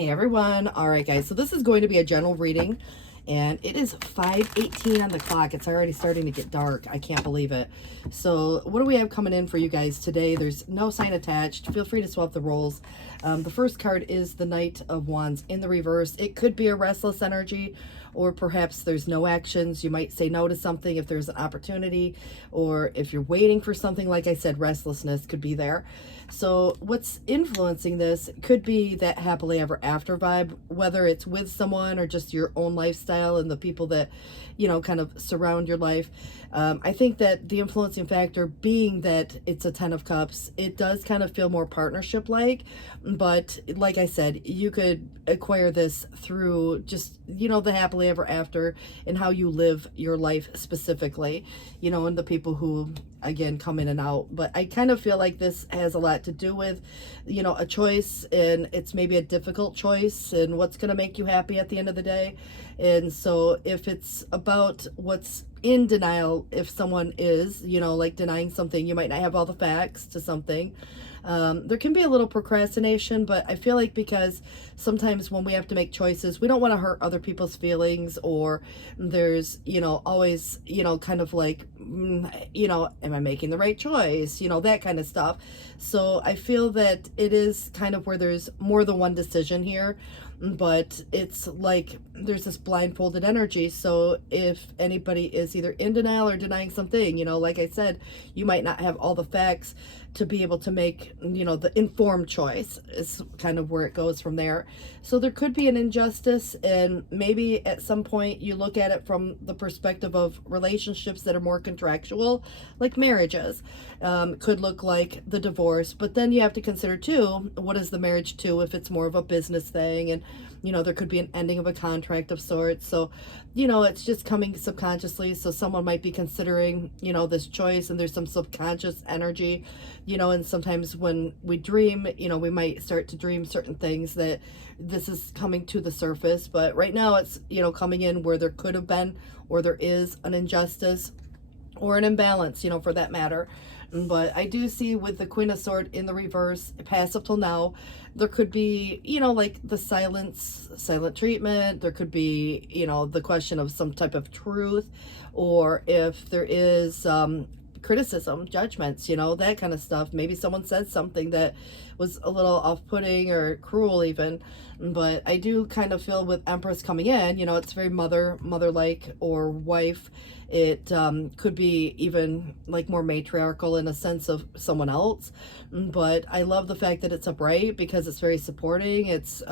Hey everyone. All right, guys. So this is going to be a general reading, and it is 5:18 on the clock. It's already starting to get dark. I can't believe it. So what do we have coming in for you guys today? There's no sign attached. Feel free to swap the roles. The first card is the Knight of Wands in the reverse. It could be a restless energy, or perhaps there's no actions. You might say no to something if there's an opportunity, or if you're waiting for something. Like I said, restlessness could be there. So what's influencing this could be that happily ever after vibe, whether it's with someone or just your own lifestyle and the people that, kind of surround your life. I think that the influencing factor being that it's a 10 of Cups, it does kind of feel more partnership-like. But like I said, you could acquire this through just, the happily ever after and how you live your life specifically, and the people who, again, come in and out. But I kind of feel like this has a lot to do with, a choice, and it's maybe a difficult choice and what's going to make you happy at the end of the day. And so if it's about what's in denial, if someone is, like denying something, you might not have all the facts to something. There can be a little procrastination, but I feel like because sometimes when we have to make choices, we don't want to hurt other people's feelings, or there's, always, kind of like, am I making the right choice? That kind of stuff. So I feel that it is kind of where there's more than one decision here, but it's like there's this blindfolded energy. So if anybody is either in denial or denying something, like I said, you might not have all the facts to be able to make, the informed choice is kind of where it goes from there. So there could be an injustice, and maybe at some point you look at it from the perspective of relationships that are more contractual, like marriages. Could look like the divorce, but then you have to consider too, what is the marriage to if it's more of a business thing, and there could be an ending of a contract of sorts. So it's just coming subconsciously. So someone might be considering, this choice, and there's some subconscious energy, and sometimes when we dream, we might start to dream certain things that this is coming to the surface. But right now it's, coming in where there could have been, or there is an injustice or an imbalance, for that matter. But I do see with the Queen of Swords in the reverse, past up till now, there could be, like the silent treatment. There could be, the question of some type of truth, or if there is criticism, judgments, that kind of stuff. Maybe someone said something that was a little off-putting or cruel even. But I do kind of feel with Empress coming in, it's very mother-like, or wife. It could be even like more matriarchal in a sense of someone else. But I love the fact that it's upright because it's very supporting. It's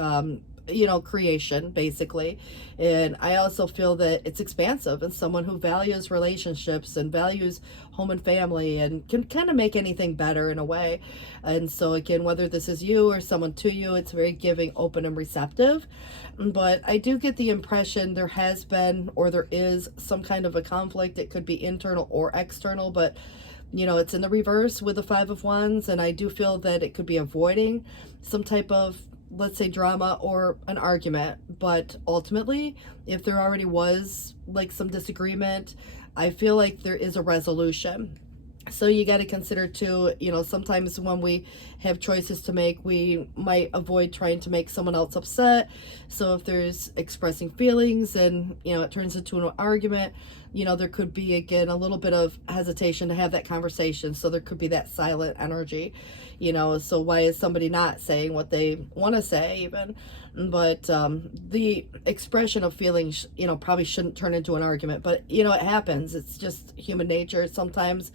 creation basically. And I also feel that it's expansive, and someone who values relationships and values home and family and can kind of make anything better in a way. And so again, whether this is you or someone to you, it's very giving, open, and receptive. But I do get the impression there has been, or there is, some kind of a conflict. It could be internal or external, but it's in the reverse with the Five of Wands, and I do feel that it could be avoiding some type of, let's say, drama or an argument. But ultimately, if there already was like some disagreement, I feel like there is a resolution. So you got to consider too, sometimes when we have choices to make, we might avoid trying to make someone else upset. So if there's expressing feelings and, it turns into an argument, there could be, again, a little bit of hesitation to have that conversation. So there could be that silent energy, so why is somebody not saying what they want to say even? But the expression of feelings, probably shouldn't turn into an argument, but, it happens. It's just human nature. Sometimes,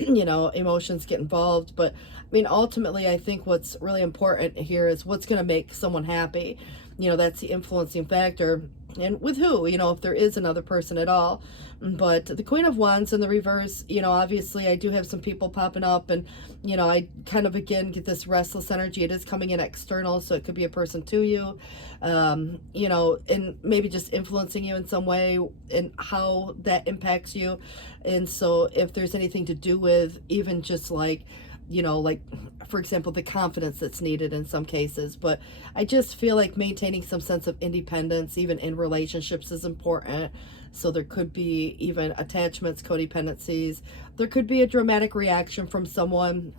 emotions get involved. But I mean, ultimately, I think what's really important here is what's going to make someone happy. That's the influencing factor. And with who, if there is another person at all. But the Queen of Wands in the reverse, obviously I do have some people popping up, and, I kind of, again, get this restless energy. It is coming in external, so it could be a person to you, and maybe just influencing you in some way and how that impacts you. And so if there's anything to do with even just like, like, for example, the confidence that's needed in some cases. But I just feel like maintaining some sense of independence, even in relationships, is important. So there could be even attachments, codependencies. There could be a dramatic reaction from someone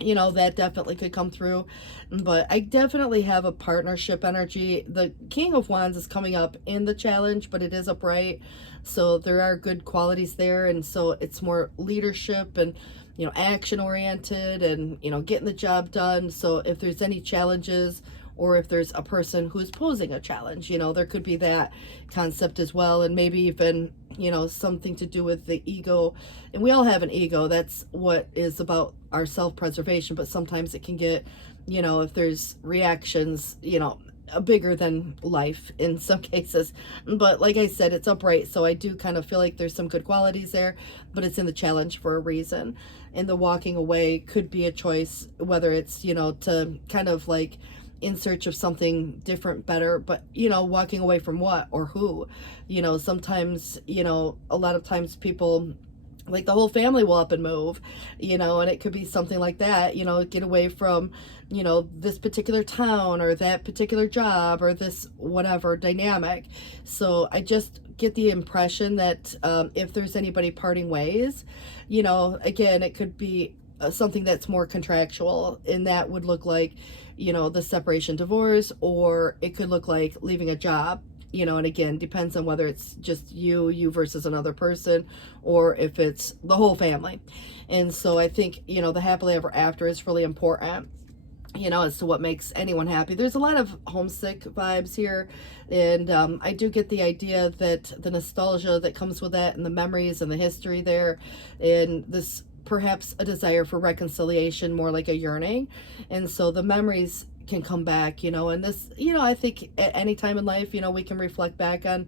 That definitely could come through. But I definitely have a partnership energy. The King of Wands is coming up in the challenge, but it is upright. So there are good qualities there. And so it's more leadership and, action oriented and, getting the job done. So if there's any challenges, or if there's a person who's posing a challenge, there could be that concept as well. And maybe even, something to do with the ego. And we all have an ego. That's what is about our self-preservation. But sometimes it can get, if there's reactions, bigger than life in some cases. But like I said, it's upright. So I do kind of feel like there's some good qualities there, but it's in the challenge for a reason. And the walking away could be a choice, whether it's, to kind of like in search of something different, better, but walking away from what or who. Sometimes, a lot of times people, like the whole family will up and move, and it could be something like that, get away from, this particular town or that particular job or this whatever dynamic. So I just get the impression that if there's anybody parting ways, again, it could be something that's more contractual, and that would look like, the separation, divorce, or it could look like leaving a job, and again, depends on whether it's just you versus another person, or if it's the whole family. And so I think, the happily ever after is really important, as to what makes anyone happy. There's a lot of homesick vibes here. And I do get the idea that the nostalgia that comes with that and the memories and the history there, and this perhaps a desire for reconciliation, more like a yearning. And so the memories can come back, and this, I think at any time in life, we can reflect back on,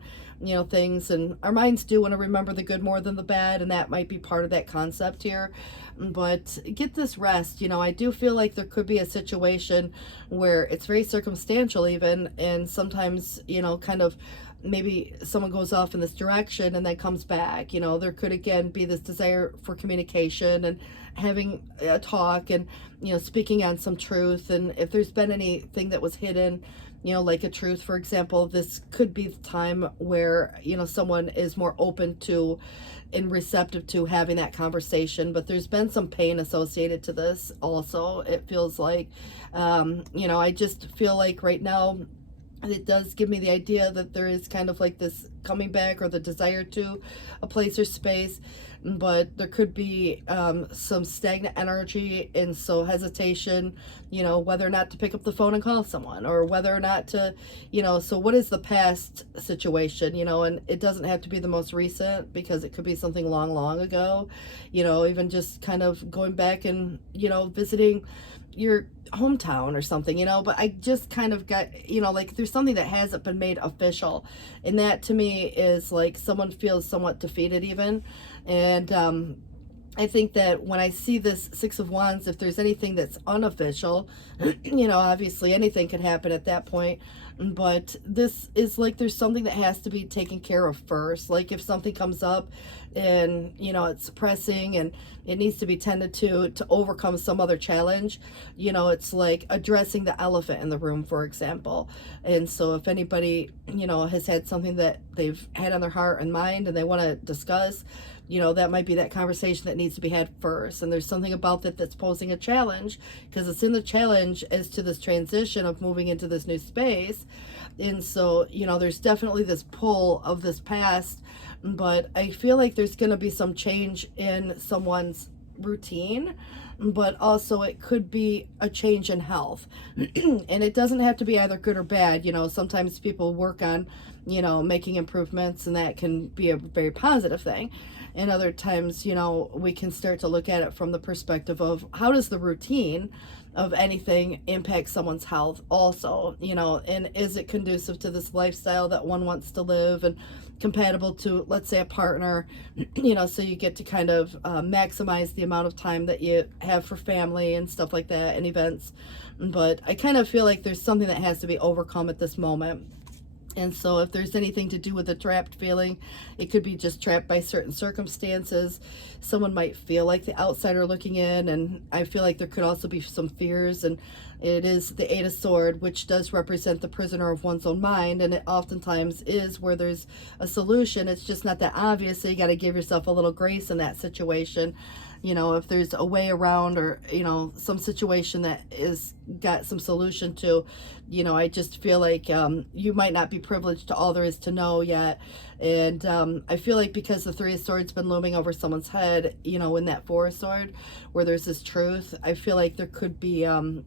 things, and our minds do want to remember the good more than the bad. And that might be part of that concept here. But get this rest. I do feel like there could be a situation where it's very circumstantial even, and sometimes, kind of maybe someone goes off in this direction and then comes back. There could again be this desire for communication and having a talk and, speaking on some truth. And if there's been anything that was hidden, like a truth, for example, this could be the time where, someone is more open to and receptive to having that conversation. But there's been some pain associated to this also, it feels like. I just feel like right now it does give me the idea that there is kind of like this coming back, or the desire to a place or space, but there could be some stagnant energy, and so hesitation, whether or not to pick up the phone and call someone, or whether or not to, so what is the past situation, and it doesn't have to be the most recent, because it could be something long, long ago, even just kind of going back and, visiting your hometown or something, but I just kind of got, like there's something that hasn't been made official, and that to me is like someone feels somewhat defeated even. And I think that when I see this Six of Wands, if there's anything that's unofficial, obviously anything could happen at that point. But this is like there's something that has to be taken care of first. Like if something comes up and, it's pressing and it needs to be tended to overcome some other challenge, it's like addressing the elephant in the room, for example. And so if anybody, has had something that they've had on their heart and mind and they want to discuss, that might be that conversation that needs to be had first. And there's something about that that's posing a challenge, because it's in the challenge as to this transition of moving into this new space. And so, there's definitely this pull of this past, but I feel like there's going to be some change in someone's routine, but also it could be a change in health. And it doesn't have to be either good or bad. Sometimes people work on, making improvements, and that can be a very positive thing. And other times, we can start to look at it from the perspective of how does the routine of anything impact someone's health also, and is it conducive to this lifestyle that one wants to live, and compatible to, let's say, a partner, so you get to kind of maximize the amount of time that you have for family and stuff like that, and events. But I kind of feel like there's something that has to be overcome at this moment. And so if there's anything to do with a trapped feeling, it could be just trapped by certain circumstances. Someone might feel like the outsider looking in, and I feel like there could also be some fears and It is the Eight of Sword, which does represent the prisoner of one's own mind, and it oftentimes is where there's a solution. It's just not that obvious, so you got to give yourself a little grace in that situation. You know, if there's a way around, or, you know, some situation that is got some solution to, you know, I just feel like you might not be privileged to all there is to know yet. And I feel like because the Three of Swords been looming over someone's head, you know, in that Four of Sword, where there's this truth, I feel like there could be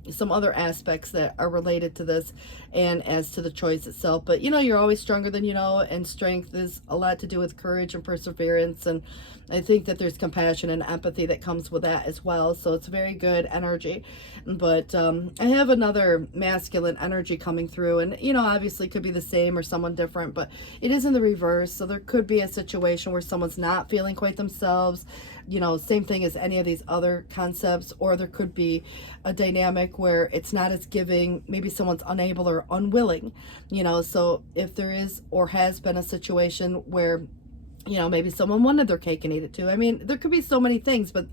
some other aspects that are related to this and as to the choice itself. But, you know, you're always stronger than you know, and strength is a lot to do with courage and perseverance. And I think that there's compassion and empathy that comes with that as well. So it's very good energy. But I have another masculine energy coming through, and, you know, obviously could be the same or someone different, but it is in the reverse. So there could be a situation where someone's not feeling quite themselves, you know, same thing as any of these other concepts. Or there could be a dynamic where it's not as giving, maybe someone's unable or unwilling, you know. So if there is or has been a situation where, you know, maybe someone wanted their cake and ate it too. I mean, there could be so many things, but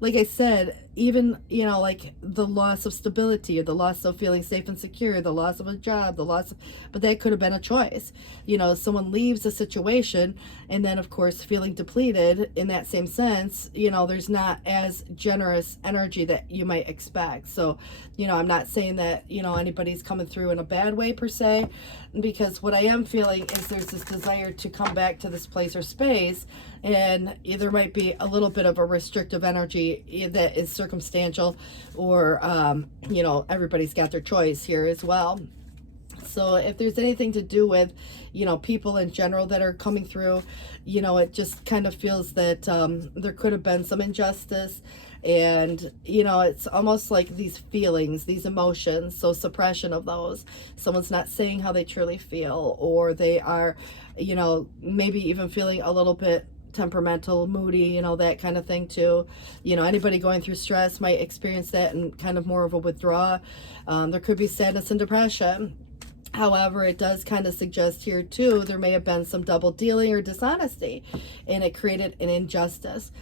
like I said, even, you know, like the loss of stability, or the loss of feeling safe and secure, the loss of a job, but that could have been a choice. You know, someone leaves a situation, and then of course feeling depleted in that same sense, you know, there's not as generous energy that you might expect. So, you know, I'm not saying that, you know, anybody's coming through in a bad way per se, because what I am feeling is there's this desire to come back to this place or space, and there might be a little bit of a restrictive energy that is circumstantial, or you know, everybody's got their choice here as well. So if there's anything to do with, you know, people in general that are coming through, you know, it just kind of feels that there could have been some injustice. And, you know, it's almost like these feelings, these emotions, so suppression of those. Someone's not saying how they truly feel, or they are, you know, maybe even feeling a little bit temperamental, moody, you know, that kind of thing too. You know, anybody going through stress might experience that and kind of more of a withdrawal. There could be sadness and depression. However, it does kind of suggest here too, there may have been some double dealing or dishonesty, and it created an injustice.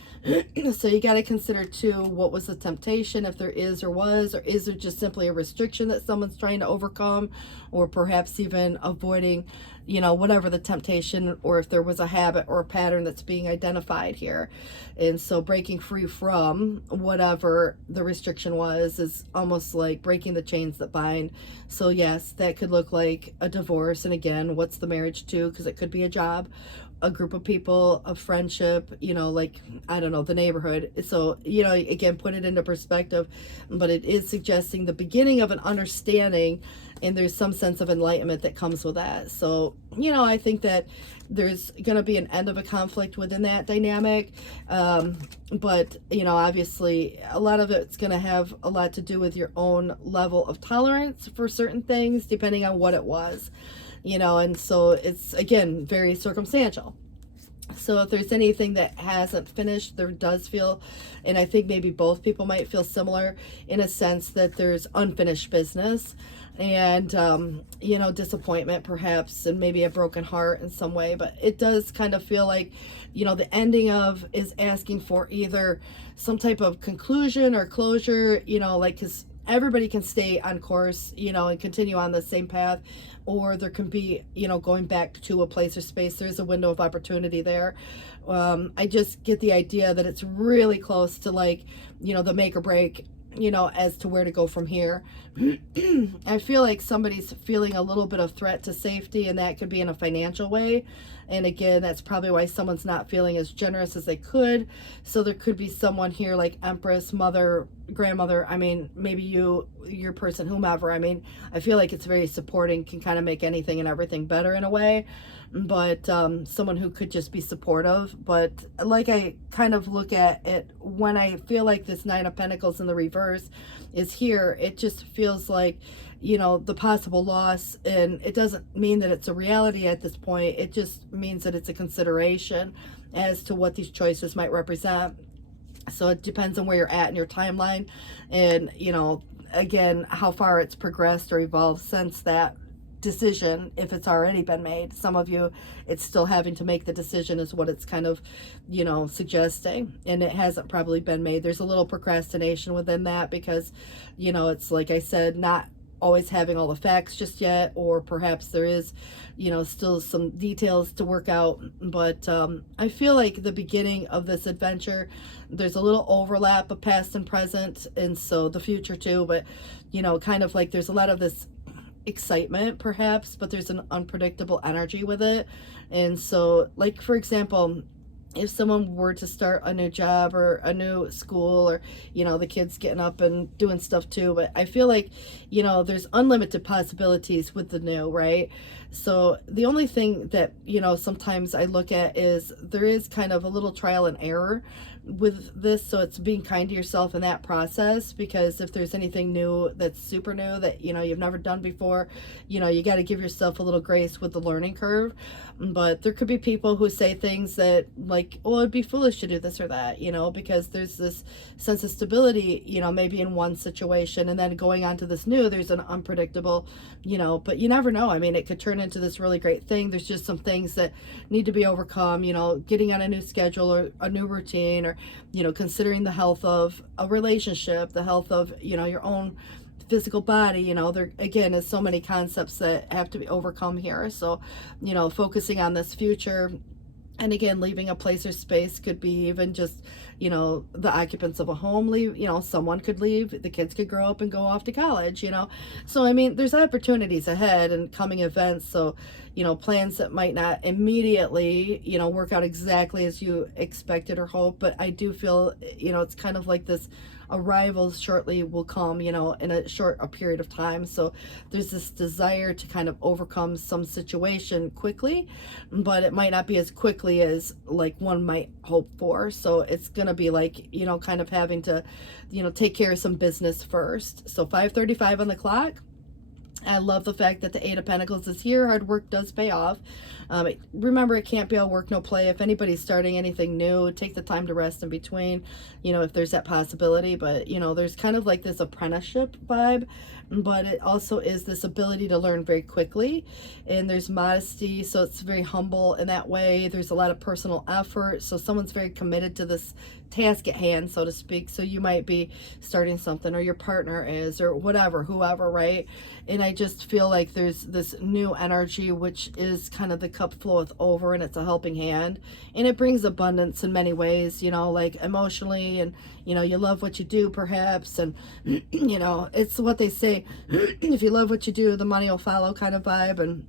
So you got to consider too, what was the temptation, if there is or was, or is it just simply a restriction that someone's trying to overcome, or perhaps even avoiding, you know, whatever the temptation, or if there was a habit or a pattern that's being identified here. And so breaking free from whatever the restriction was is almost like breaking the chains that bind. So yes, that could look like a divorce. And again, what's the marriage to? Because it could be a job, a group of people, a friendship, you know, like, I don't know, the neighborhood. So, you know, again, put it into perspective, but it is suggesting the beginning of an understanding, and there's some sense of enlightenment that comes with that. So, you know, I think that there's going to be an end of a conflict within that dynamic. But, you know, obviously a lot of it's going to have a lot to do with your own level of tolerance for certain things, depending on what it was, you know, and so it's, again, very circumstantial. So if there's anything that hasn't finished, there does feel, and I think maybe both people might feel similar in a sense that there's unfinished business, and you know, disappointment perhaps, and maybe a broken heart in some way. But it does kind of feel like, you know, the ending of is asking for either some type of conclusion or closure, you know, like, because everybody can stay on course, you know, and continue on the same path, or there can be, you know, going back to a place or space. There's a window of opportunity there. I just get the idea that it's really close to, like, you know, the make or break, you know, as to where to go from here. I feel like somebody's feeling a little bit of threat to safety, and that could be in a financial way. And again, that's probably why someone's not feeling as generous as they could. So there could be someone here like Empress, mother, grandmother. I mean, maybe you, your person, whomever. I mean, I feel like it's very supporting, can kind of make anything and everything better in a way. But someone who could just be supportive. But like, I kind of look at it when I feel like this Nine of Pentacles in the reverse is here, it just feels like, you know, the possible loss, and it doesn't mean that it's a reality at this point. It just means that it's a consideration as to what these choices might represent. So it depends on where you're at in your timeline, and, you know, again, how far it's progressed or evolved since that decision if it's already been made. Some of you, it's still having to make the decision is what it's kind of, suggesting, and it hasn't probably been made. There's a little procrastination within that because, it's like I said, not always having all the facts just yet, or perhaps there is, still some details to work out. But I feel like the beginning of this adventure, there's a little overlap of past and present, and so the future too, but kind of like there's a lot of this excitement perhaps, but there's an unpredictable energy with it. And so, like, for example, if someone were to start a new job or a new school, or the kids getting up and doing stuff too, but I feel like there's unlimited possibilities with the new, right? So the only thing that sometimes I look at is there is kind of a little trial and error with this, so it's being kind to yourself in that process, because if there's anything new that's super new that you've never done before, you got to give yourself a little grace with the learning curve. But there could be people who say things that, like, well, it'd be foolish to do this or that, because there's this sense of stability, maybe in one situation, and then going on to this new, there's an unpredictable, but you never know. I mean, it could turn into this really great thing. There's just some things that need to be overcome, getting on a new schedule or a new routine, or considering the health of a relationship, the health of your own physical body. There again is so many concepts that have to be overcome here. So focusing on this future, and again, leaving a place or space could be even just the occupants of a home leave. Someone could leave, the kids could grow up and go off to college. So I mean, there's opportunities ahead and coming events. So plans that might not immediately work out exactly as you expected or hoped, but I do feel it's kind of like this arrivals shortly will come, in a period of time. So there's this desire to kind of overcome some situation quickly, but it might not be as quickly as like one might hope for. So it's going to be like, kind of having to, take care of some business first. So 5:35 on the clock. I love the fact that the Eight of Pentacles is here. Hard work does pay off. Remember, it can't be all work, no play. If anybody's starting anything new, take the time to rest in between, if there's that possibility. But, there's kind of like this apprenticeship vibe, but it also is this ability to learn very quickly. And there's modesty, so it's very humble in that way. There's a lot of personal effort, so someone's very committed to this task at hand, so to speak. So you might be starting something, or your partner is, or whatever, whoever, right? And I just feel like there's this new energy, which is kind of the cup floweth over, and it's a helping hand, and it brings abundance in many ways, like emotionally, and you love what you do perhaps, and it's what they say, if you love what you do, the money will follow kind of vibe. And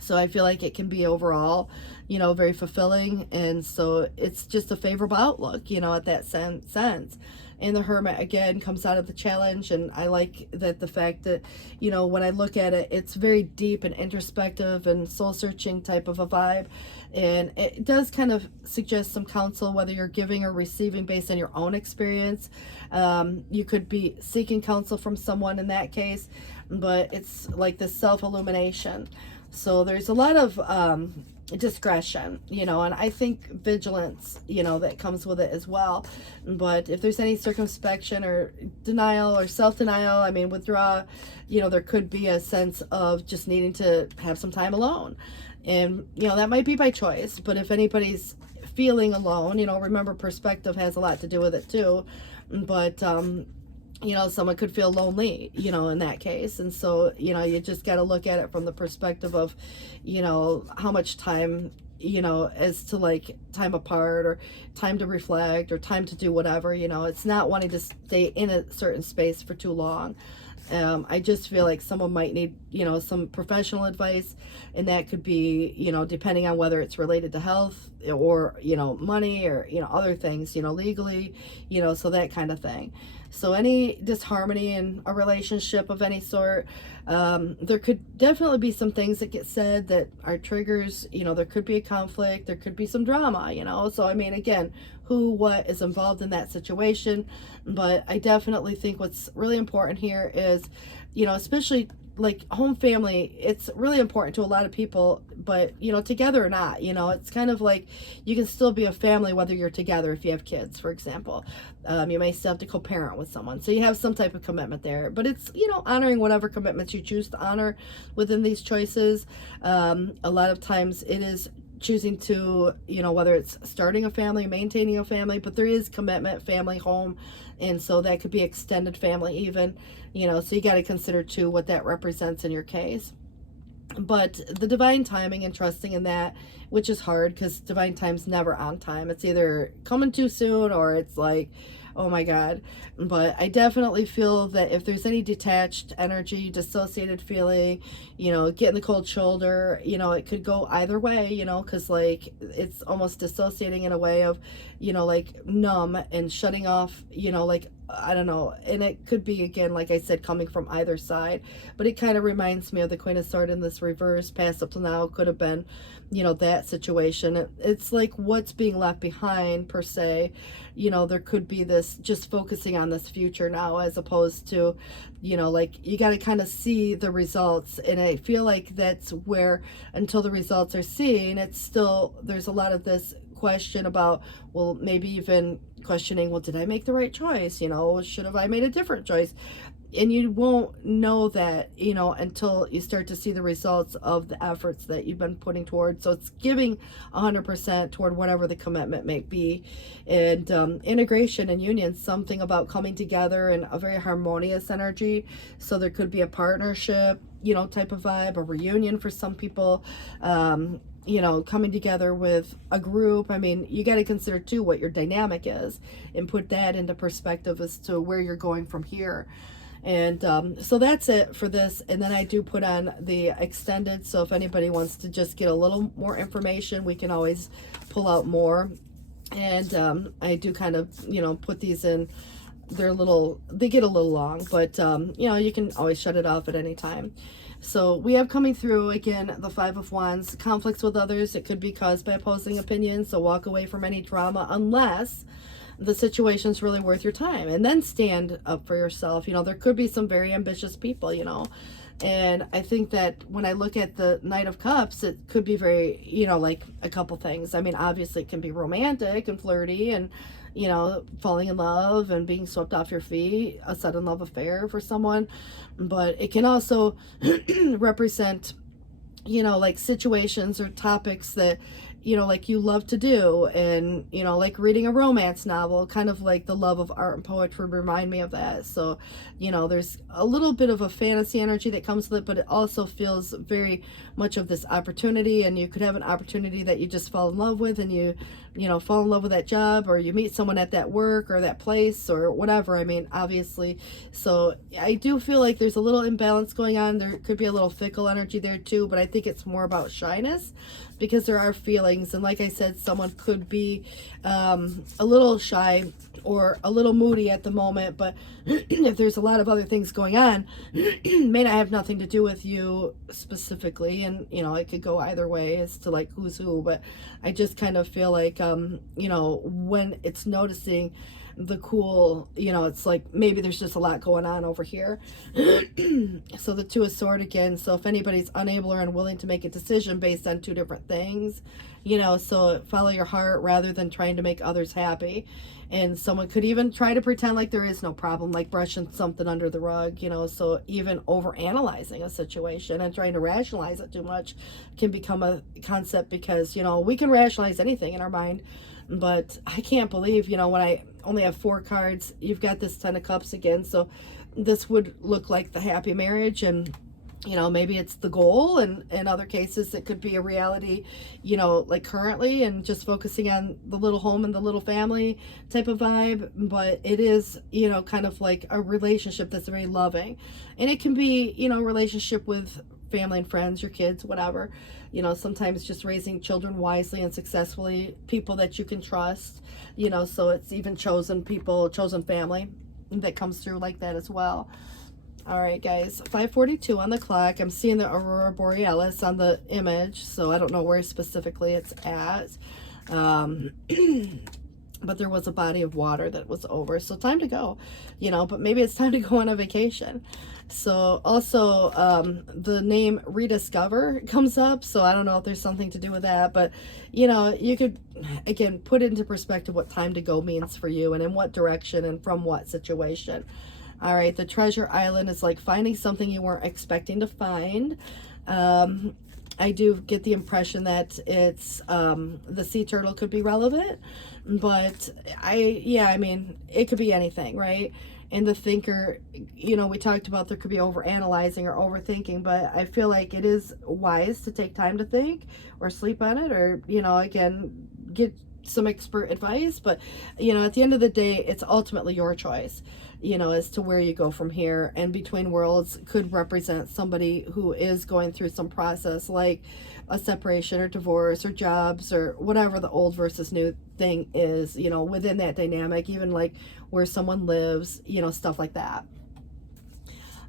so I feel like it can be overall, very fulfilling. And so it's just a favorable outlook, at that sense. And the Hermit, again, comes out of the challenge. And I like that the fact that, when I look at it, it's very deep and introspective and soul-searching type of a vibe. And it does kind of suggest some counsel, whether you're giving or receiving based on your own experience. You could be seeking counsel from someone in that case, but it's like this self-illumination. So there's a lot of discretion, and I think vigilance, that comes with it as well. But if there's any circumspection or denial or self-denial, I mean, withdraw, there could be a sense of just needing to have some time alone. And, that might be by choice, but if anybody's feeling alone, remember, perspective has a lot to do with it too. But, someone could feel lonely, in that case. And so, you just got to look at it from the perspective of, how much time, as to like time apart, or time to reflect, or time to do whatever. It's not wanting to stay in a certain space for too long. I just feel like someone might need, some professional advice, and that could be, depending on whether it's related to health, or, money, or, other things, legally, so that kind of thing. So any disharmony in a relationship of any sort, there could definitely be some things that get said that are triggers. There could be a conflict, there could be some drama, so I mean, again, who, what is involved in that situation. But I definitely think what's really important here is, especially like home family, it's really important to a lot of people, but you know, together or not, you know, it's kind of like you can still be a family whether you're together. If you have kids, for example, you may still have to co-parent with someone, so you have some type of commitment there, but it's, you know, honoring whatever commitments you choose to honor within these choices. A lot of times it is choosing to, you know, whether it's starting a family, maintaining a family, but there is commitment, family, home, and so that could be extended family even, you know, so you got to consider too what that represents in your case. But the divine timing and trusting in that, which is hard because divine time's never on time. It's either coming too soon or it's like, oh my God. But I definitely feel that if there's any detached energy, dissociated feeling, you know, getting the cold shoulder, you know, it could go either way, you know, because like it's almost dissociating in a way of, you know, like numb and shutting off, you know, like I don't know, and it could be, again, like I said, coming from either side, but it kind of reminds me of the Queen of Swords in this reverse. Past up to now could have been, you know, that situation. It's like what's being left behind per se, you know, there could be this just focusing on this future now as opposed to, you know, like you got to kind of see the results, and I feel like that's where until the results are seen, it's still, there's a lot of this question about, well, maybe even questioning, well, did I make the right choice? You know, should have I made a different choice? And you won't know that, you know, until you start to see the results of the efforts that you've been putting towards. So it's giving 100% toward whatever the commitment may be. And integration and union, something about coming together in a very harmonious energy. So there could be a partnership, you know, type of vibe, a reunion for some people. You know, coming together with a group. I mean, you got to consider too what your dynamic is and put that into perspective as to where you're going from here. And so that's it for this. And then I do put on the extended, so if anybody wants to just get a little more information, we can always pull out more. And I do kind of, you know, put these in. They're they get a little long, but you know, you can always shut it off at any time. So we have coming through again the Five of Wands. Conflicts with others, it could be caused by opposing opinions, so walk away from any drama unless the situation's really worth your time, and then stand up for yourself. You know, there could be some very ambitious people, you know, and I think that when I look at the Knight of Cups, it could be very, you know, like a couple things. I mean, obviously it can be romantic and flirty and, you know, falling in love and being swept off your feet, a sudden love affair for someone. But it can also represent, you know, like situations or topics that, you know, like you love to do, and, you know, like reading a romance novel, kind of like the love of art and poetry remind me of that. So, you know, there's a little bit of a fantasy energy that comes with it, but it also feels very much of this opportunity, and you could have an opportunity that you just fall in love with, and you know, fall in love with that job, or you meet someone at that work or that place or whatever. I mean, obviously. So I do feel like there's a little imbalance going on. There could be a little fickle energy there too, but I think it's more about shyness, because there are feelings. And like I said, someone could be a little shy or a little moody at the moment, but if there's a lot of other things going on, may not have nothing to do with you specifically. And, you know, it could go either way as to like who's who, but I just kind of feel like, you know, when it's noticing the cool, you know, it's like maybe there's just a lot going on over here. So the Two of Swords again. So if anybody's unable or unwilling to make a decision based on two different things, you know, so follow your heart rather than trying to make others happy. And someone could even try to pretend like there is no problem, like brushing something under the rug, you know. So even over analyzing a situation and trying to rationalize it too much can become a concept, because, you know, we can rationalize anything in our mind. But I can't believe, you know, when I only have 4 cards, you've got this Ten of Cups again. So this would look like the happy marriage, and, you know, maybe it's the goal, and in other cases it could be a reality, you know, like currently, and just focusing on the little home and the little family type of vibe. But it is, you know, kind of like a relationship that's very loving, and it can be, you know, a relationship with family and friends, your kids, whatever, you know, sometimes just raising children wisely and successfully, people that you can trust, you know. So it's even chosen people, chosen family that comes through like that as well. All right, guys, 5:42 on the clock. I'm seeing the Aurora Borealis on the image, so I don't know where specifically it's at. But there was a body of water that was over, so time to go, you know, but maybe it's time to go on a vacation. So also the name rediscover comes up, so I don't know if there's something to do with that, but you could again put into perspective what time to go means for you and in what direction and from what situation. All right, the treasure island is like finding something you weren't expecting to find. I do get the impression that it's the sea turtle could be relevant, but I mean, it could be anything, right? And the thinker, we talked about there could be over analyzing or overthinking, but I feel like it is wise to take time to think or sleep on it, or again, get some expert advice. But at the end of the day, it's ultimately your choice, as to where you go from here. And between worlds could represent somebody who is going through some process, like a separation or divorce or jobs or whatever the old versus new thing is, within that dynamic, even like where someone lives, stuff like that.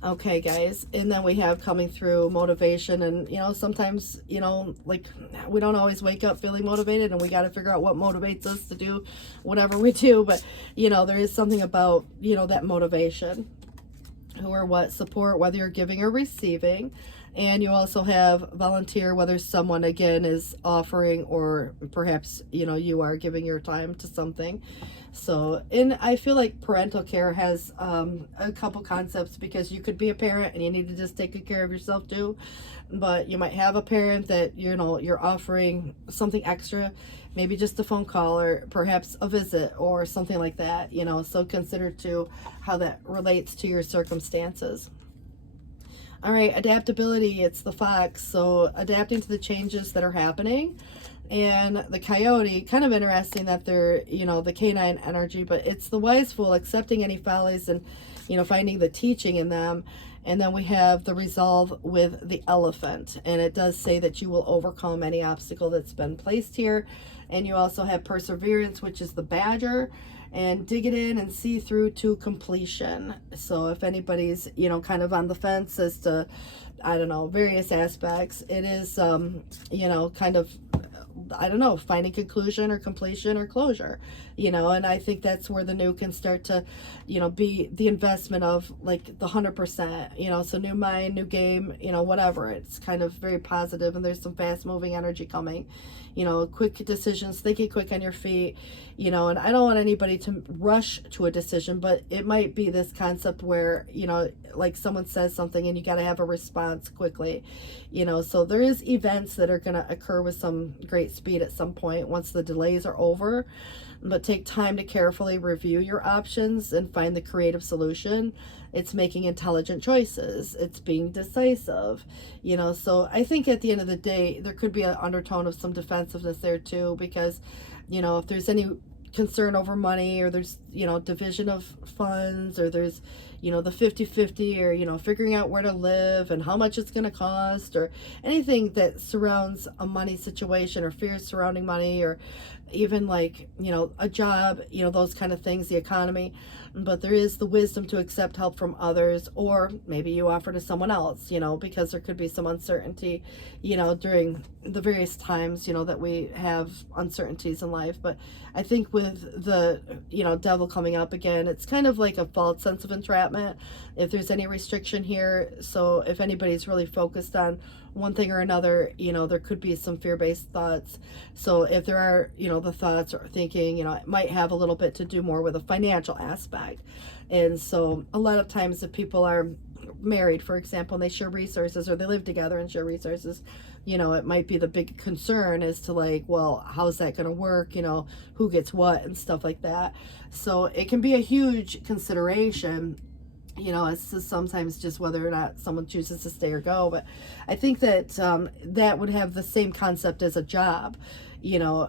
Okay, guys, and then we have coming through motivation, and sometimes like we don't always wake up feeling motivated, and we got to figure out what motivates us to do whatever we do. But there is something about that motivation, who or what support, whether you're giving or receiving. And you also have volunteer, whether someone again is offering, or perhaps you are giving your time to something. So, and I feel like parental care has a couple concepts, because you could be a parent and you need to just take good care of yourself too, but you might have a parent that you're offering something extra, maybe just a phone call or perhaps a visit or something like that. So consider too how that relates to your circumstances. All right, adaptability, it's the fox, so adapting to the changes that are happening. And the coyote, kind of interesting that they're, the canine energy, but it's the wise fool, accepting any follies and, finding the teaching in them. And then we have the resolve with the elephant. And it does say that you will overcome any obstacle that's been placed here. And you also have perseverance, which is the badger, and dig it in and see through to completion. So if anybody's, kind of on the fence as to, I don't know, various aspects, it is, kind of, I don't know, finding conclusion or completion or closure, and I think that's where the new can start to, be the investment of like the 100%, so new mind, new game, whatever. It's kind of very positive, and there's some fast moving energy coming, quick decisions, thinking quick on your feet, and I don't want anybody to rush to a decision, but it might be this concept where, like someone says something and you got to have a response quickly, so there is events that are going to occur with some great speed at some point once the delays are over. But take time to carefully review your options and find the creative solution. It's making intelligent choices. It's being decisive, so I think at the end of the day, there could be an undertone of some defensiveness there too, because, if there's any concern over money, or there's, division of funds, or there's, the 50-50, or, figuring out where to live and how much it's going to cost, or anything that surrounds a money situation, or fears surrounding money, or even like, a job, those kind of things, the economy. But there is the wisdom to accept help from others, or maybe you offer to someone else, because there could be some uncertainty, during the various times, that we have uncertainties in life. But I think with the, devil coming up again, it's kind of like a false sense of entrapment, if there's any restriction here. So if anybody's really focused on one thing or another, there could be some fear-based thoughts. So if there are, the thoughts or thinking, it might have a little bit to do more with a financial aspect. And so a lot of times if people are married, for example, and they share resources, or they live together and share resources, it might be the big concern as to like, well, how's that going to work? Who gets what and stuff like that. So it can be a huge consideration. It's just sometimes just whether or not someone chooses to stay or go. But I think that that would have the same concept as a job,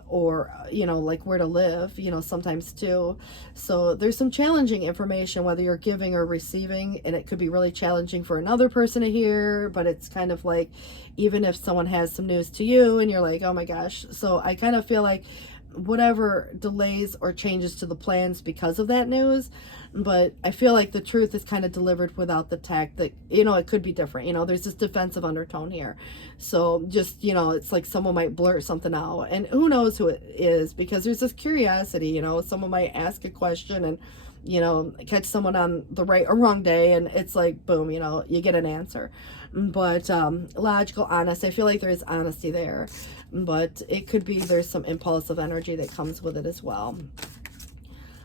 or, like where to live, sometimes too. So there's some challenging information, whether you're giving or receiving, and it could be really challenging for another person to hear, but it's kind of like, even if someone has some news to you and you're like, oh my gosh. So I kind of feel like whatever delays or changes to the plans because of that news, but I feel like the truth is kind of delivered without the tact that, it could be different. There's this defensive undertone here. So just, it's like someone might blurt something out, and who knows who it is, because there's this curiosity, someone might ask a question and catch someone on the right or wrong day, and it's like, boom, you get an answer. But logical, honest, I feel like there is honesty there, but it could be there's some impulsive energy that comes with it as well.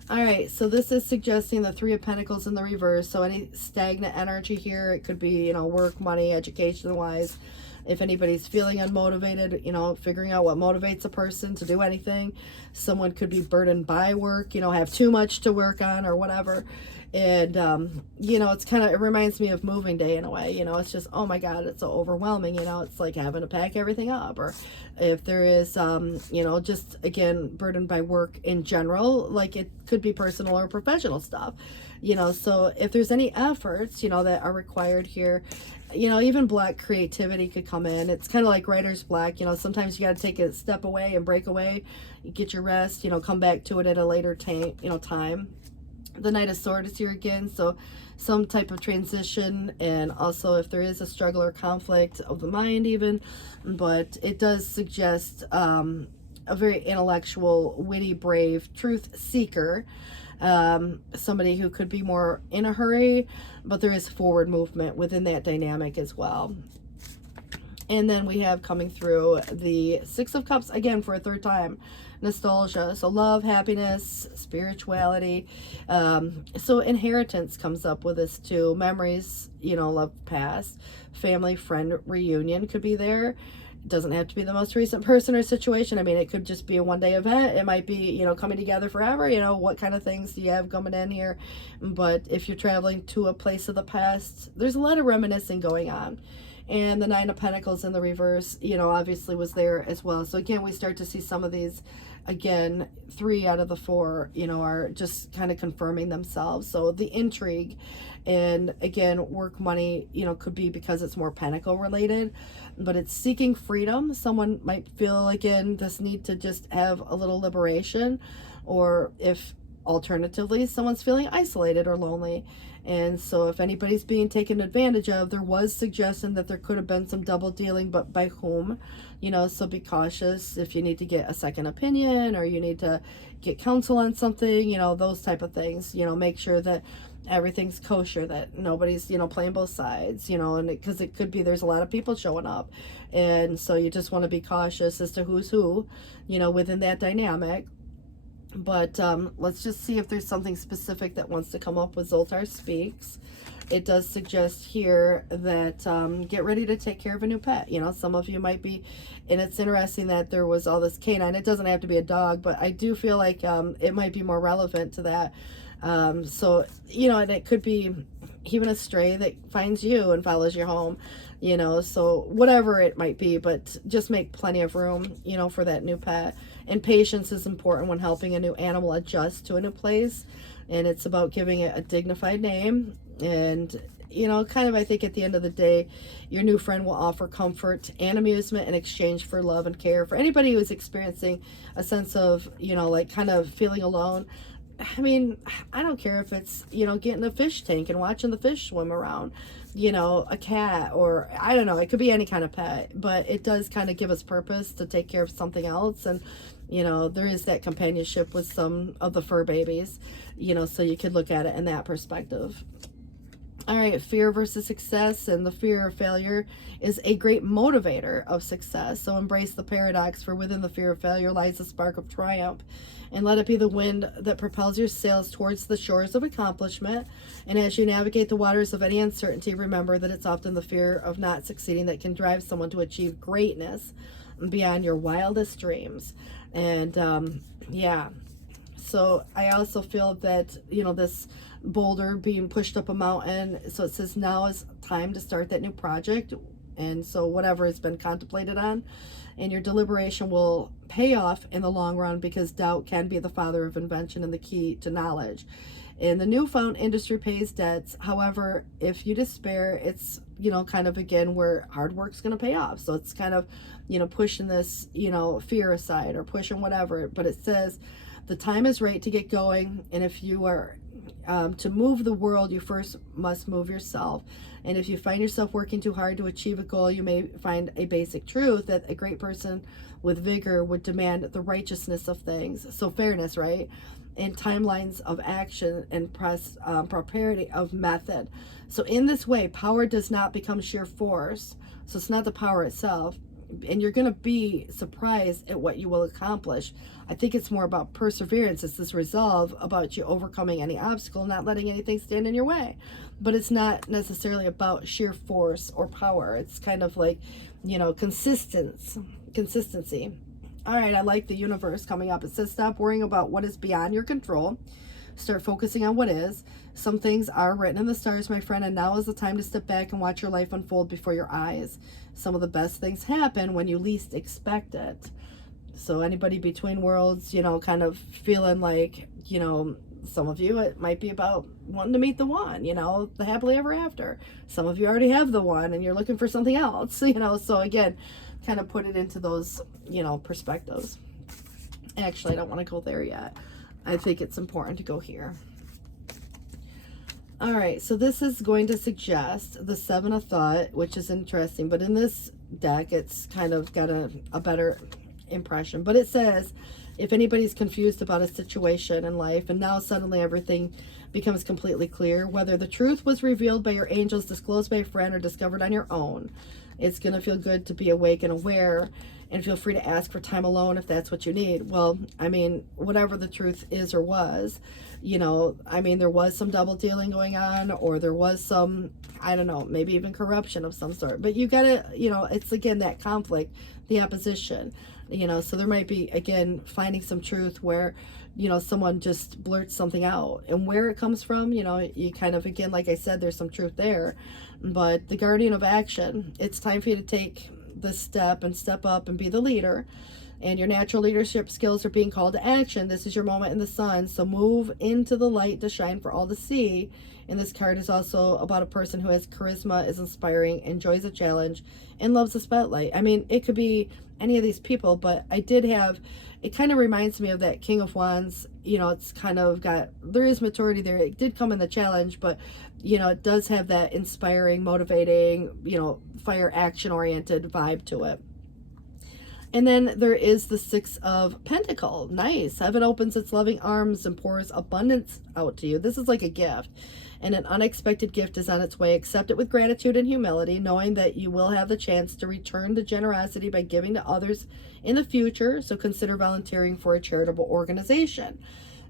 All right, so this is suggesting the Three of Pentacles in the reverse. So any stagnant energy here, it could be, work, money, education-wise. If anybody's feeling unmotivated, figuring out what motivates a person to do anything. Someone could be burdened by work, have too much to work on or whatever. And, it's it reminds me of moving day in a way, it's just, oh my God, it's so overwhelming, it's like having to pack everything up. Or if there is, just again, burdened by work in general, like it could be personal or professional stuff, so if there's any efforts, that are required here, even black creativity could come in. It's kind of like writer's block, sometimes you got to take a step away and break away, get your rest, come back to it at a later time. The Knight of Swords is here again, so some type of transition, and also if there is a struggle or conflict of the mind even, but it does suggest a very intellectual, witty, brave, truth seeker, somebody who could be more in a hurry, but there is forward movement within that dynamic as well. And then we have coming through the Six of Cups again for a third time. Nostalgia, so love, happiness, spirituality. So inheritance comes up with this too. Memories, love past. Family, friend reunion could be there. It doesn't have to be the most recent person or situation. I mean, it could just be a one-day event. It might be, coming together forever. What kind of things do you have coming in here? But if you're traveling to a place of the past, there's a lot of reminiscing going on. And the Nine of Pentacles in the reverse, obviously was there as well. So again, we start to see some of these, again, 3 out of the 4, are just kind of confirming themselves. So the intrigue, and again, work, money, could be because it's more pentacle related, but it's seeking freedom. Someone might feel, again, this need to just have a little liberation, or if alternatively, someone's feeling isolated or lonely. And so if anybody's being taken advantage of, there was suggestion that there could have been some double dealing, but by whom? So be cautious if you need to get a second opinion, or you need to get counsel on something, those type of things. Make sure that everything's kosher, that nobody's, playing both sides, and because it could be there's a lot of people showing up. And so you just want to be cautious as to who's who, within that dynamic. But let's just see if there's something specific that wants to come up with Zoltar Speaks. It does suggest here that get ready to take care of a new pet. Some of you might be, and it's interesting that there was all this canine. It doesn't have to be a dog, but I do feel like it might be more relevant to that. So, and it could be even a stray that finds you and follows you home, so whatever it might be, but just make plenty of room, for that new pet. And patience is important when helping a new animal adjust to a new place. And it's about giving it a dignified name. And, I think at the end of the day, your new friend will offer comfort and amusement in exchange for love and care. For anybody who is experiencing a sense of, kind of feeling alone, I mean, I don't care if it's, getting a fish tank and watching the fish swim around, a cat, or I don't know, it could be any kind of pet, but it does kind of give us purpose to take care of something else. And, there is that companionship with some of the fur babies, so you could look at it in that perspective. All right, fear versus success, and the fear of failure is a great motivator of success. So embrace the paradox, for within the fear of failure lies a spark of triumph, and let it be the wind that propels your sails towards the shores of accomplishment. And as you navigate the waters of any uncertainty, remember that it's often the fear of not succeeding that can drive someone to achieve greatness beyond your wildest dreams. And yeah, so I also feel that, this boulder being pushed up a mountain, so it says now is time to start that new project. And so whatever has been contemplated on, and your deliberation will pay off in the long run, because doubt can be the father of invention and the key to knowledge. And the newfound industry pays debts. However, if you despair, it's, kind of again where hard work's going to pay off. So it's kind of, pushing this, fear aside, or pushing whatever. But it says the time is right to get going. And if you are to move the world, you first must move yourself. And if you find yourself working too hard to achieve a goal, you may find a basic truth that a great person with vigor would demand the righteousness of things. So fairness, right? and timelines of action and prosperity of method. So in this way, power does not become sheer force. So it's not the power itself. And you're going to be surprised at what you will accomplish. I think it's more about perseverance. It's this resolve about you overcoming any obstacle, not letting anything stand in your way. But it's not necessarily about sheer force or power. It's kind of like, consistency. All right, I like the universe coming up. It says, stop worrying about what is beyond your control. Start focusing on what is. Some things are written in the stars, my friend, and now is the time to step back and watch your life unfold before your eyes. Some of the best things happen when you least expect it. So anybody between worlds, kind of feeling like, some of you, it might be about wanting to meet the one, the happily ever after. Some of you already have the one and you're looking for something else, so again, kind of put it into those, perspectives. Actually, I don't want to go there yet. I think it's important to go here. All right, so this is going to suggest the Seven of Thought, which is interesting, but in this deck, it's kind of got a better impression. But it says, if anybody's confused about a situation in life and now suddenly everything becomes completely clear, whether the truth was revealed by your angels, disclosed by a friend, or discovered on your own, it's going to feel good to be awake and aware, and feel free to ask for time alone if that's what you need. Well, whatever the truth is or was, there was some double dealing going on, or there was some, I don't know, maybe even corruption of some sort. But you gotta, it's again that conflict, the opposition, so there might be, again, finding some truth where, someone just blurts something out, and where it comes from, you kind of, again, like I said, there's some truth there. But the guardian of action, it's time for you to take the step and step up and be the leader, and your natural leadership skills are being called to action. This is your moment in the sun, so move into the light to shine for all to see. And this card is also about a person who has charisma, is inspiring, enjoys a challenge, and loves the spotlight. It could be any of these people, but it kind of reminds me of that King of Wands. It's kind of there is maturity there. It did come in the challenge, but it does have that inspiring, motivating, fire action oriented vibe to it. And then there is the Six of Pentacles. Nice. Heaven opens its loving arms and pours abundance out to you. This is like a gift, and an unexpected gift is on its way. Accept it with gratitude and humility, knowing that you will have the chance to return the generosity by giving to others in the future. So consider volunteering for a charitable organization.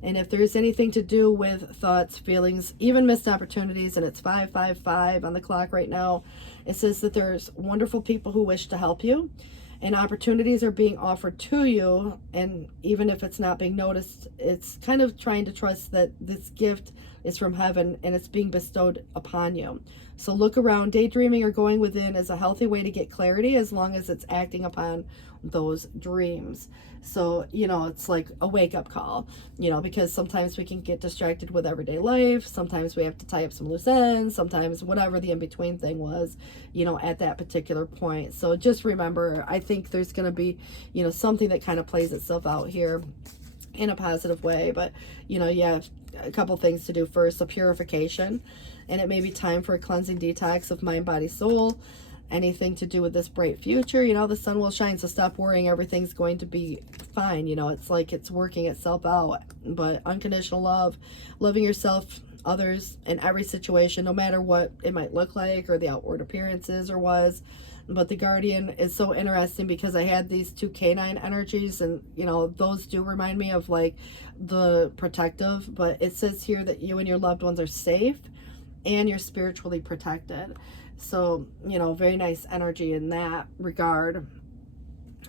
And if there's anything to do with thoughts, feelings, even missed opportunities, and it's 555 on the clock right now, it says that there's wonderful people who wish to help you, and opportunities are being offered to you. And even if it's not being noticed, it's kind of trying to trust that this gift is from heaven and it's being bestowed upon you. So look around. Daydreaming or going within is a healthy way to get clarity, as long as it's acting upon those dreams. So, it's like a wake-up call, because sometimes we can get distracted with everyday life. Sometimes we have to tie up some loose ends, sometimes whatever the in-between thing was, at that particular point. So just remember, I think there's going to be, something that kind of plays itself out here in a positive way. But, you have a couple things to do. First, a purification, and it may be time for a cleansing detox of mind, body, soul. Anything to do with this bright future, the sun will shine, so stop worrying. Everything's going to be fine. It's like it's working itself out. But unconditional love, loving yourself, others, in every situation, no matter what it might look like or the outward appearances or was. But the guardian is so interesting because I had these two canine energies, and those do remind me of like the protective. But it says here that you and your loved ones are safe and you're spiritually protected. So, very nice energy in that regard.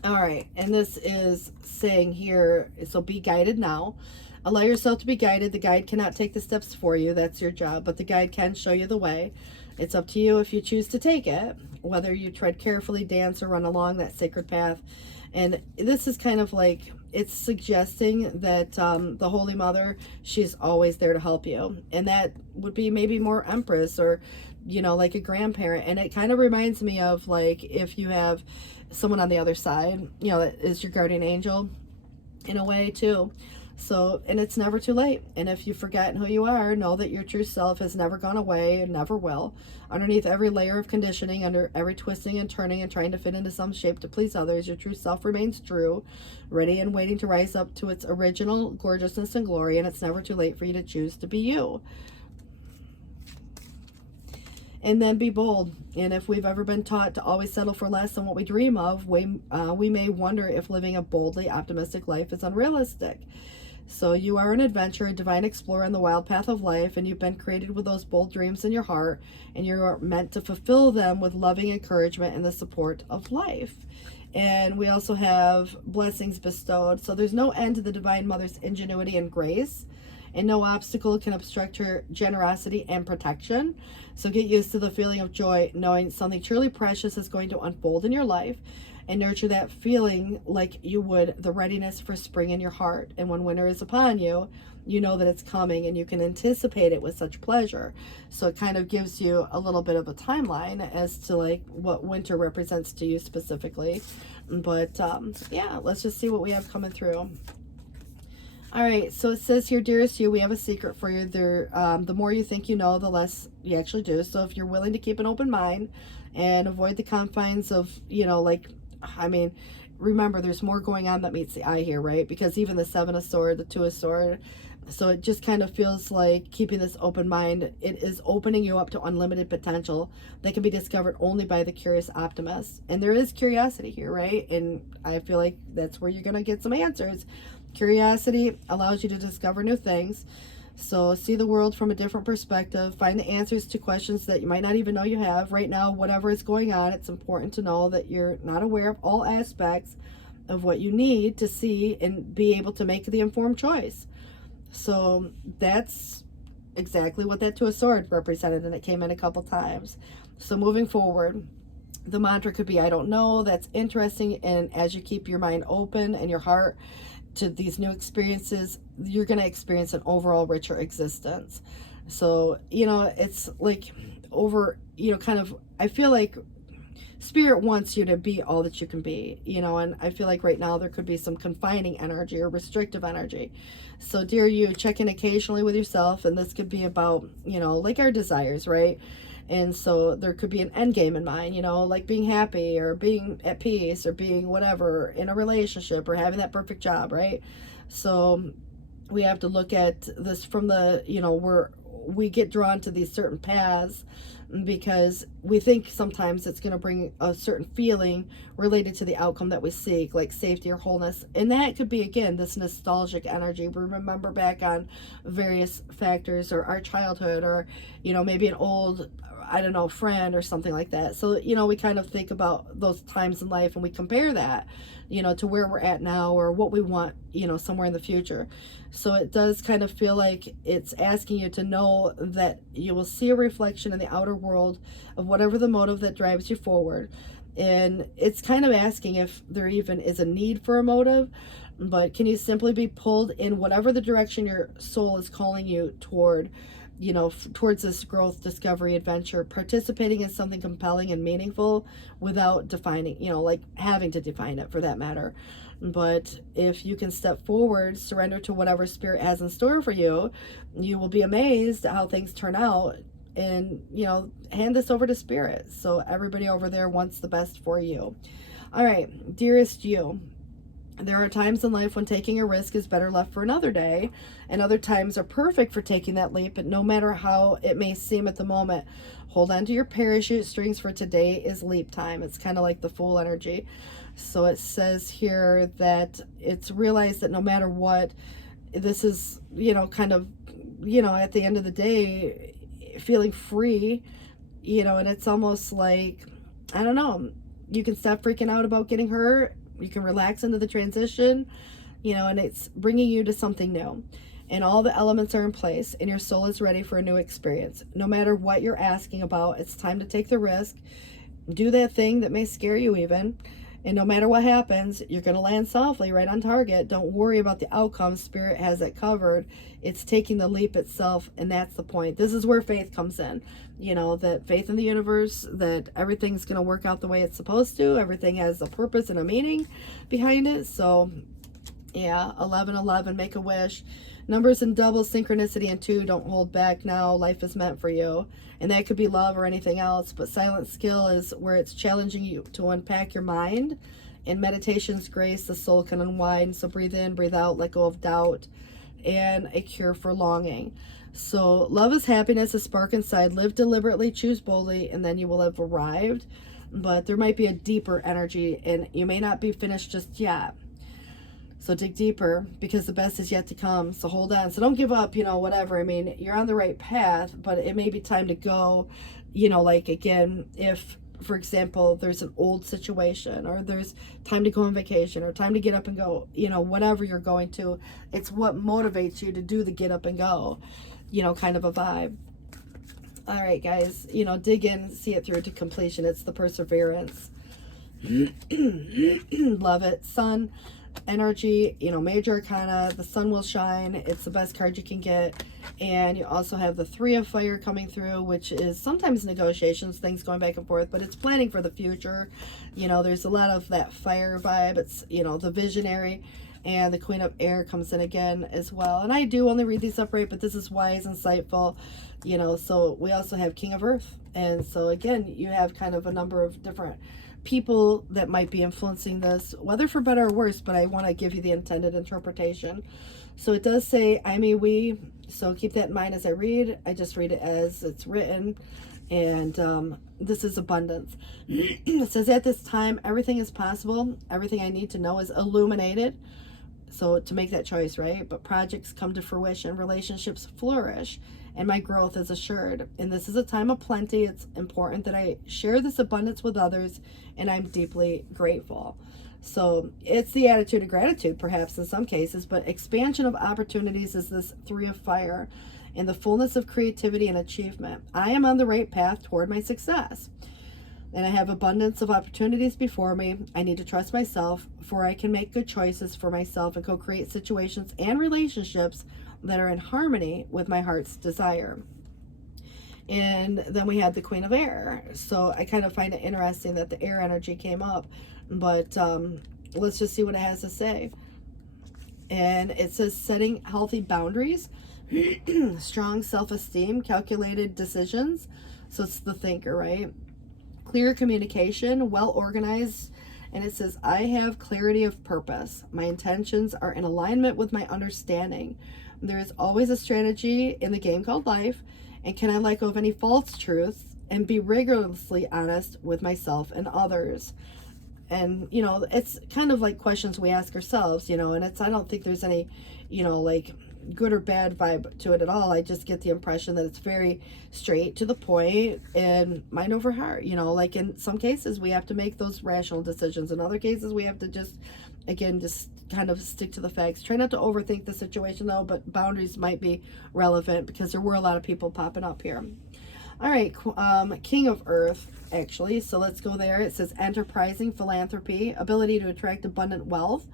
All right, and this is saying here, so be guided now. Allow yourself to be guided. The guide cannot take the steps for you. That's your job, but the guide can show you the way. It's up to you if you choose to take it, whether you tread carefully, dance, or run along that sacred path. And this is kind of like, it's suggesting that the Holy Mother, she's always there to help you. And that would be maybe more Empress, or like a grandparent. And it kind of reminds me of like if you have someone on the other side, that is your guardian angel in a way too. So, and it's never too late. And if you've forgotten who you are, know that your true self has never gone away and never will. Underneath every layer of conditioning, under every twisting and turning and trying to fit into some shape to please others, your true self remains true, ready and waiting to rise up to its original gorgeousness and glory. And it's never too late for you to choose to be you. And then be bold. And if we've ever been taught to always settle for less than what we dream of, we may wonder if living a boldly optimistic life is unrealistic. So you are an adventurer, a divine explorer on the wild path of life, and you've been created with those bold dreams in your heart, and you're meant to fulfill them with loving encouragement and the support of life. And we also have blessings bestowed. So there's no end to the Divine Mother's ingenuity and grace, and no obstacle can obstruct her generosity and protection. So get used to the feeling of joy, knowing something truly precious is going to unfold in your life, and nurture that feeling like you would the readiness for spring in your heart. And when winter is upon you, you know that it's coming, and you can anticipate it with such pleasure. So it kind of gives you a little bit of a timeline as to like what winter represents to you specifically. But yeah, let's just see what we have coming through. All right, so it says here, dearest you, we have a secret for you. The more you think you know, the less you actually do. So if you're willing to keep an open mind and avoid the confines of, like, I mean, remember, there's more going on that meets the eye here, right? Because even the Seven of Swords, the Two of Swords, so it just kind of feels like keeping this open mind, it is opening you up to unlimited potential that can be discovered only by the curious optimist. And there is curiosity here, right? And I feel like that's where you're going to get some answers. Curiosity allows you to discover new things. So see the world from a different perspective. Find the answers to questions that you might not even know you have. Right now, whatever is going on, it's important to know that you're not aware of all aspects of what you need to see and be able to make the informed choice. So that's exactly what that Two of Swords represented, and it came in a couple times. So moving forward, the mantra could be, I don't know. That's interesting. And as you keep your mind open and your heart to these new experiences, you're going to experience an overall richer existence. So, it's like kind of, I feel like Spirit wants you to be all that you can be, and I feel like right now there could be some confining energy or restrictive energy. So, dear you, check in occasionally with yourself, and this could be about, like our desires, right? And so there could be an end game in mind, like being happy or being at peace or being whatever in a relationship or having that perfect job, right? So we have to look at this from the, we get drawn to these certain paths because we think sometimes it's going to bring a certain feeling related to the outcome that we seek, like safety or wholeness. And that could be, again, this nostalgic energy. We remember back on various factors or our childhood or, maybe an old, I don't know, friend or something like that. So, we kind of think about those times in life and we compare that, to where we're at now or what we want, somewhere in the future. So it does kind of feel like it's asking you to know that you will see a reflection in the outer world of whatever the motive that drives you forward. And it's kind of asking if there even is a need for a motive, but can you simply be pulled in whatever the direction your soul is calling you toward, towards this growth, discovery, adventure, participating in something compelling and meaningful without defining, like having to define it for that matter. But if you can step forward, surrender to whatever Spirit has in store for you, you will be amazed at how things turn out. And, hand this over to Spirit. So everybody over there wants the best for you. All right, dearest you. There are times in life when taking a risk is better left for another day, and other times are perfect for taking that leap, but no matter how it may seem at the moment, hold on to your parachute strings, for today is leap time. It's kind of like the Fool energy. So it says here that it's realized that no matter what, this is, kind of, at the end of the day, feeling free, and it's almost like, I don't know, you can stop freaking out about getting hurt. You can relax into the transition, and it's bringing you to something new. And all the elements are in place, and your soul is ready for a new experience. No matter what you're asking about, it's time to take the risk. Do that thing that may scare you even. And no matter what happens, you're going to land softly right on target. Don't worry about the outcome. Spirit has it covered. It's taking the leap itself, and that's the point. This is where faith comes in. That faith in the universe, that everything's going to work out the way it's supposed to. Everything has a purpose and a meaning behind it. So Yeah, 1111, make a wish. Numbers and doubles, synchronicity and 2, don't hold back now. Life is meant for you. And that could be love or anything else. But silent skill is where it's challenging you to unpack your mind. In meditation's grace, the soul can unwind. So breathe in, breathe out, let go of doubt. And a cure for longing. So love is happiness, a spark inside. Live deliberately, choose boldly, and then you will have arrived. But there might be a deeper energy, and you may not be finished just yet. So dig deeper, because the best is yet to come. So hold on. So don't give up, whatever. I mean, you're on the right path, but it may be time to go, like again, if, for example, there's an old situation, or there's time to go on vacation, or time to get up and go, whatever you're going to, it's what motivates you to do the get up and go, kind of a vibe. All right, guys, dig in, see it through to completion. It's the perseverance. Love it. Sun energy, major arcana, the sun will shine. It's the best card you can get. And you also have the 3 of fire coming through, which is sometimes negotiations, things going back and forth, but it's planning for the future. There's a lot of that fire vibe. It's, the visionary. And the Queen of Air comes in again as well. And I do only read these upright, but this is wise, insightful, so we also have King of Earth. And so again, you have kind of a number of different people that might be influencing this, whether for better or worse, but I want to give you the intended interpretation. So it does say I'm a we, so keep that in mind as I read. I just read it as it's written. And this is abundance. It says at this time everything is possible, everything I need to know is illuminated. So to make that choice, right? But projects come to fruition, relationships flourish, and my growth is assured. And this is a time of plenty. It's important that I share this abundance with others, and I'm deeply grateful. So it's the attitude of gratitude, perhaps in some cases, but expansion of opportunities is this 3 of fire, and the fullness of creativity and achievement. I am on the right path toward my success. And I have abundance of opportunities before me. I need to trust myself, for I can make good choices for myself and co-create situations and relationships that are in harmony with my heart's desire. And then we had the Queen of Air. So I kind of find it interesting that the air energy came up. But let's just see what it has to say. And it says setting healthy boundaries, strong self-esteem, calculated decisions. So it's the thinker, right? Clear communication, well organized, and it says I have clarity of purpose. My intentions are in alignment with my understanding. There is always a strategy in the game called life, and can I let go of any false truths and be rigorously honest with myself and others? And it's kind of like questions we ask ourselves, and I don't think there's any like good or bad vibe to it at all. I just get the impression that it's very straight to the point and mind over heart. Like in some cases we have to make those rational decisions. In other cases we have to just kind of stick to the facts. Try not to overthink the situation though, but boundaries might be relevant because there were a lot of people popping up here. All right, King of Earth, actually. So let's go there. It says enterprising, philanthropy, ability to attract abundant wealth,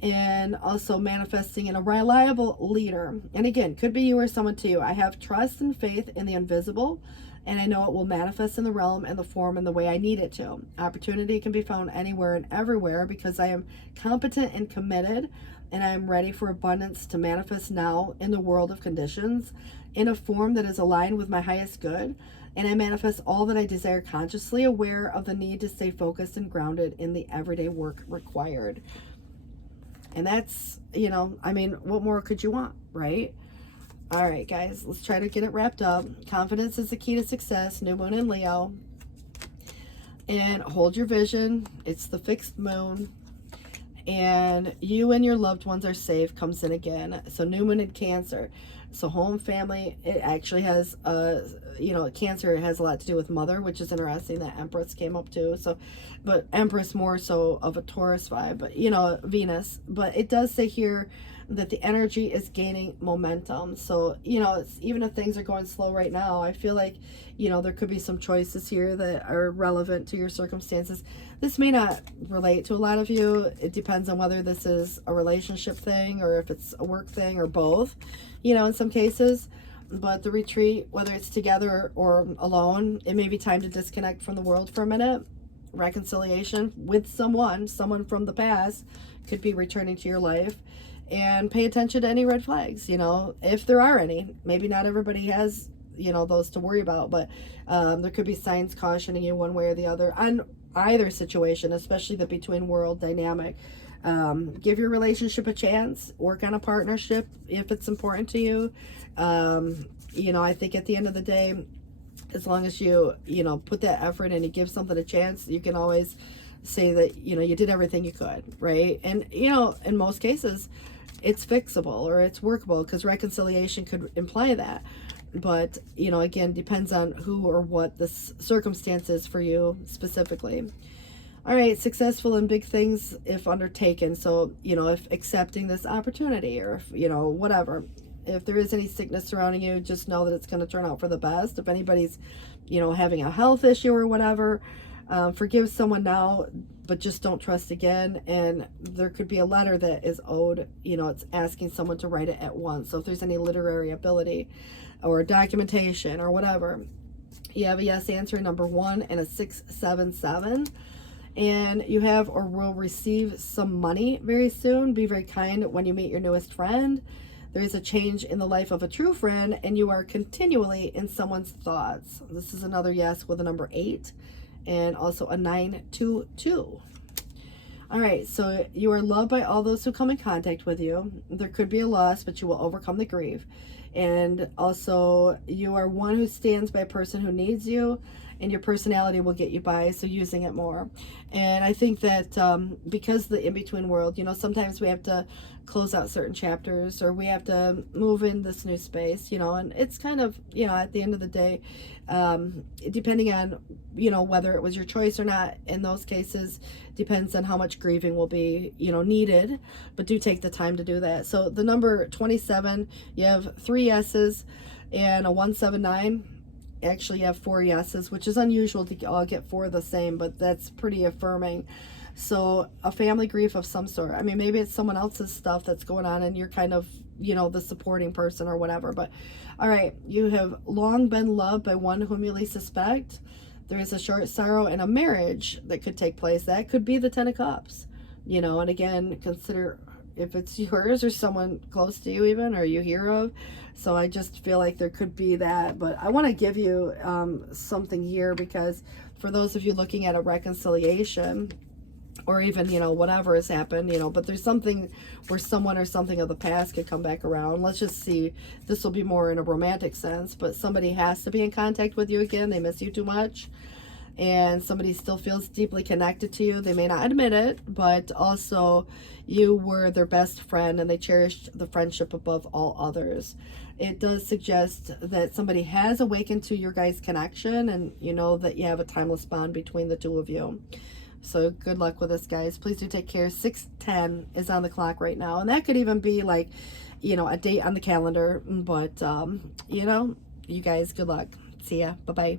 and also manifesting in a reliable leader. And again, could be you or someone to you. I have trust and faith in the invisible, and I know it will manifest in the realm and the form and the way I need it to. Opportunity can be found anywhere and everywhere because I am competent and committed, and I am ready for abundance to manifest now in the world of conditions in a form that is aligned with my highest good. And I manifest all that I desire consciously, aware of the need to stay focused and grounded in the everyday work required. And that's, what more could you want, right? All right, guys, let's try to get it wrapped up. Confidence is the key to success. New moon in Leo. And hold your vision. It's the fixed moon. And you and your loved ones are safe comes in again. So new moon in Cancer. So home, family, it actually has, Cancer has a lot to do with mother, which is interesting. That Empress came up too. So, but Empress more so of a Taurus vibe, but, Venus. But it does say here that the energy is gaining momentum. So, it's, even if things are going slow right now, I feel like, there could be some choices here that are relevant to your circumstances. This may not relate to a lot of you. It depends on whether this is a relationship thing or if it's a work thing or both, in some cases. But the retreat, whether it's together or alone, it may be time to disconnect from the world for a minute. reconciliation with someone from the past could be returning to your life. And pay attention to any red flags, if there are any. Maybe not everybody has, those to worry about, but there could be signs cautioning you one way or the other on either situation, especially the between world dynamic. Give your relationship a chance, work on a partnership if it's important to you. I think at the end of the day, as long as you put that effort and you give something a chance, you can always say that you did everything you could, right? And in most cases it's fixable or it's workable, because reconciliation could imply that. But again, depends on who or what the circumstance is for you specifically. All right, successful in big things if undertaken. So if accepting this opportunity, or if whatever, if there is any sickness surrounding you, just know that it's going to turn out for the best. If anybody's having a health issue or whatever, forgive someone now, but just don't trust again. And there could be a letter that is owed, it's asking someone to write it at once. So if there's any literary ability or documentation or whatever, you have a yes answer number 1 and a 677. And you have or will receive some money very soon. Be very kind when you meet your newest friend. There is a change in the life of a true friend, and you are continually in someone's thoughts. This is another yes with a number 8 and also a 922. All right, so you are loved by all those who come in contact with you. There could be a loss, but you will overcome the grief. And also, you are one who stands by a person who needs you, and your personality will get you by, so using it more. And I think that because the in-between world, sometimes we have to close out certain chapters, or we have to move in this new space, and it's kind of, at the end of the day, depending on, whether it was your choice or not, in those cases, depends on how much grieving will be, needed, but do take the time to do that. So the number 27, you have 3 yeses and a 179. Actually, you have 4 yeses, which is unusual to all get 4 of the same, but that's pretty affirming. So a family grief of some sort. I mean, maybe it's someone else's stuff that's going on and you're kind of, the supporting person or whatever. But all right, you have long been loved by one whom you least suspect. There is a short sorrow in a marriage that could take place. That could be the 10 of Cups, and again, consider if it's yours or someone close to you even, or you hear of. So I just feel like there could be that. But I want to give you something here, because for those of you looking at a reconciliation, or even, whatever has happened, but there's something where someone or something of the past could come back around. Let's just see, this will be more in a romantic sense, but somebody has to be in contact with you again. They miss you too much, and somebody still feels deeply connected to you. They may not admit it, but also you were their best friend, and they cherished the friendship above all others. It does suggest that somebody has awakened to your guys' connection, and that you have a timeless bond between the two of you. So good luck with this, guys. Please do take care. 6:10 is on the clock right now, and that could even be like, a date on the calendar. But you guys, good luck. See ya. Bye-bye.